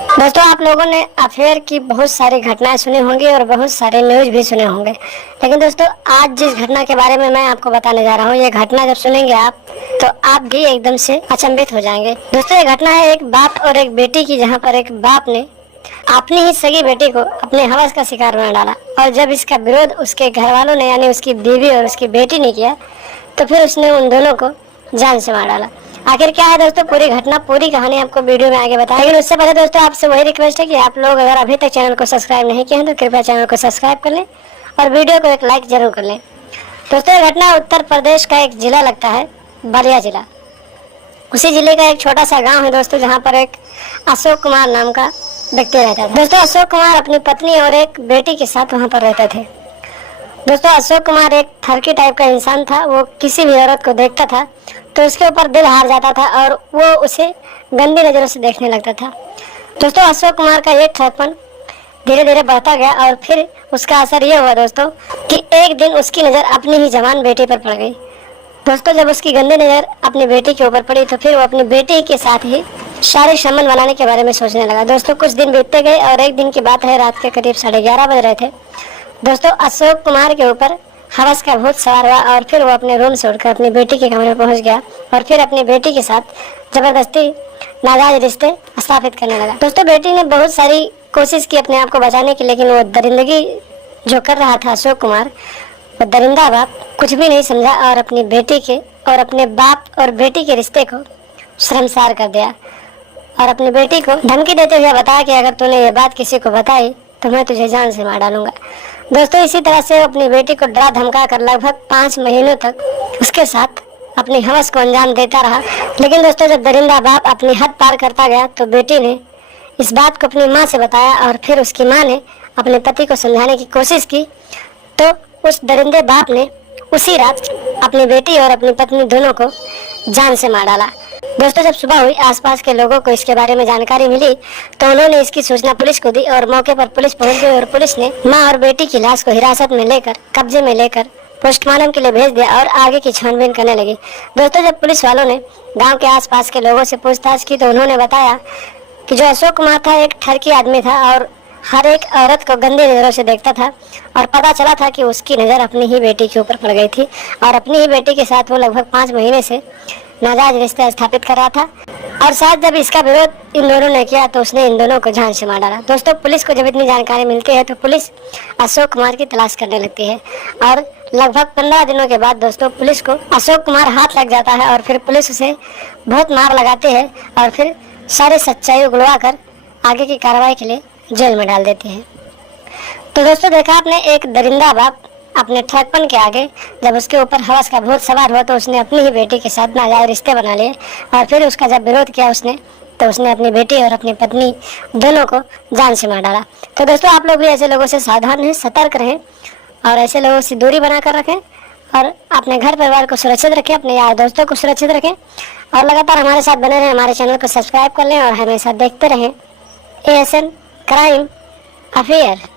दोस्तों, आप लोगों ने अफेयर की बहुत सारी घटनाएं सुनी होंगी और बहुत सारे न्यूज भी सुने होंगे, लेकिन दोस्तों आज जिस घटना के बारे में मैं आपको बताने जा रहा हूँ, ये घटना जब सुनेंगे आप तो आप भी एकदम से अचंभित हो जाएंगे। दोस्तों, ये घटना है एक बाप और एक बेटी की, जहाँ पर एक बाप ने अपनी ही सगी बेटी को अपने हवस का शिकार बना डाला, और जब इसका विरोध उसके घर वालों ने यानी उसकी बीवी और उसकी बेटी ने किया तो फिर उसने उन दोनों को जान से मार डाला। आखिर क्या है दोस्तों, पूरी घटना पूरी कहानी आपको वीडियो में आगे बताएं, लेकिन उससे पहले दोस्तों आपसे वही रिक्वेस्ट है कि आप लोग अगर अभी तक चैनल को सब्सक्राइब नहीं किए हैं तो कृपया चैनल को सब्सक्राइब कर लें और वीडियो को एक लाइक जरूर कर लें। दोस्तों, यह घटना उत्तर प्रदेश का एक जिला लगता है, बलिया जिला। उसी जिले का एक छोटा सा गाँव है दोस्तों, जहाँ पर एक अशोक कुमार नाम का व्यक्ति रहता था। दोस्तों, अशोक कुमार अपनी पत्नी और एक बेटी के साथ वहाँ पर रहते थे। दोस्तों, अशोक कुमार एक ठरकी टाइप का इंसान था। वो किसी भी औरत को देखता था तो उसके ऊपर दिल हार जाता था और वो उसे गंदी नज़रों से देखने लगता था। दोस्तों, अशोक कुमार का ये ठरकपन धीरे धीरे बढ़ता गया और फिर उसका असर ये हुआ दोस्तों कि एक दिन उसकी नज़र अपनी ही जवान बेटी पर पड़ गई। दोस्तों, जब उसकी गंदी नज़र अपनी बेटी के ऊपर पड़ी तो फिर वो अपनी बेटी के साथ ही शारीरिक संबंध बनाने के बारे में सोचने लगा। दोस्तों, कुछ दिन बीतते गए और एक दिन की बात है, रात के करीब 11:30 बज रहे थे। दोस्तों, अशोक कुमार के ऊपर हवस का भूत सवार हुआ और फिर वो अपने रूम से उठकर अपनी बेटी के कमरे में पहुंच गया और फिर अपनी बेटी के साथ जबरदस्ती नाजायज रिश्ते स्थापित करने लगा। दोस्तों, बेटी ने बहुत सारी कोशिश की अपने आप को बचाने की, लेकिन वो दरिंदगी जो कर रहा था अशोक कुमार, वो दरिंदा बाप कुछ भी नहीं समझा और अपनी बेटी के और अपने बाप और बेटी के रिश्ते को शर्मसार कर दिया और अपनी बेटी को धमकी देते हुए बताया कि अगर तूने ये बात किसी को बताई तो मैं तुझे जान से मार डालूंगा। दोस्तों, इसी तरह से अपनी बेटी को डरा धमका कर लगभग 5 महीनों तक उसके साथ अपनी हवस को अंजाम देता रहा। लेकिन दोस्तों, जब दरिंदा बाप अपनी हद पार करता गया तो बेटी ने इस बात को अपनी माँ से बताया और फिर उसकी माँ ने अपने पति को समझाने की कोशिश की तो उस दरिंदे बाप ने उसी रात अपनी बेटी और अपनी पत्नी दोनों को जान से मार डाला। दोस्तों, जब सुबह हुई, आसपास के लोगों को इसके बारे में जानकारी मिली तो उन्होंने इसकी सूचना पुलिस को दी और मौके पर पुलिस पहुंच गई और पुलिस ने मां और बेटी की लाश को हिरासत में लेकर कब्जे में लेकर पोस्टमार्टम के लिए भेज दिया और आगे की छानबीन करने लगी। दोस्तों, जब पुलिस वालों ने गाँव के आसपास के लोगों से पूछताछ की तो उन्होंने बताया कि जो अशोक कुमार था एक ठरकी आदमी था और हर एक औरत को गंदी नज़रों से देखता था और पता चला था कि उसकी नज़र अपनी ही बेटी के ऊपर पड़ गई थी और अपनी ही बेटी के साथ वो लगभग 5 महीने से नाजायज रिश्ता स्थापित कर रहा था। और साथ जब इसका विरोध इन दोनों ने किया तो उसने इन दोनों को जान से मार डाला। दोस्तों, पुलिस को जब इतनी जानकारी मिलती है तो पुलिस अशोक कुमार की तलाश करने लगती है और लगभग 15 दिनों के बाद दोस्तों पुलिस को अशोक कुमार हाथ लग जाता है और फिर पुलिस उसे बहुत मार लगाती है और फिर सारी सच्चाई उगलवा कर आगे की कार्रवाई के लिए जेल में डाल देती है। तो दोस्तों, देखा आपने, एक दरिंदा बाप अपने ठगपन के आगे जब उसके ऊपर हवस का भूत सवार हुआ तो उसने अपनी ही बेटी के साथ नाजायज रिश्ते बना लिए और फिर उसका जब विरोध किया तो उसने अपनी बेटी और अपनी पत्नी दोनों को जान से मार डाला। तो दोस्तों, आप लोग भी ऐसे लोगों से सावधान रहें, सतर्क रहें और ऐसे लोगों से दूरी बनाकर रखें और अपने घर परिवार को सुरक्षित रखें, अपने यार दोस्तों को सुरक्षित रखें और लगातार हमारे साथ बने रहें। हमारे चैनल को सब्सक्राइब कर लें और हमेशा देखते रहें ASN क्राइम अफेयर।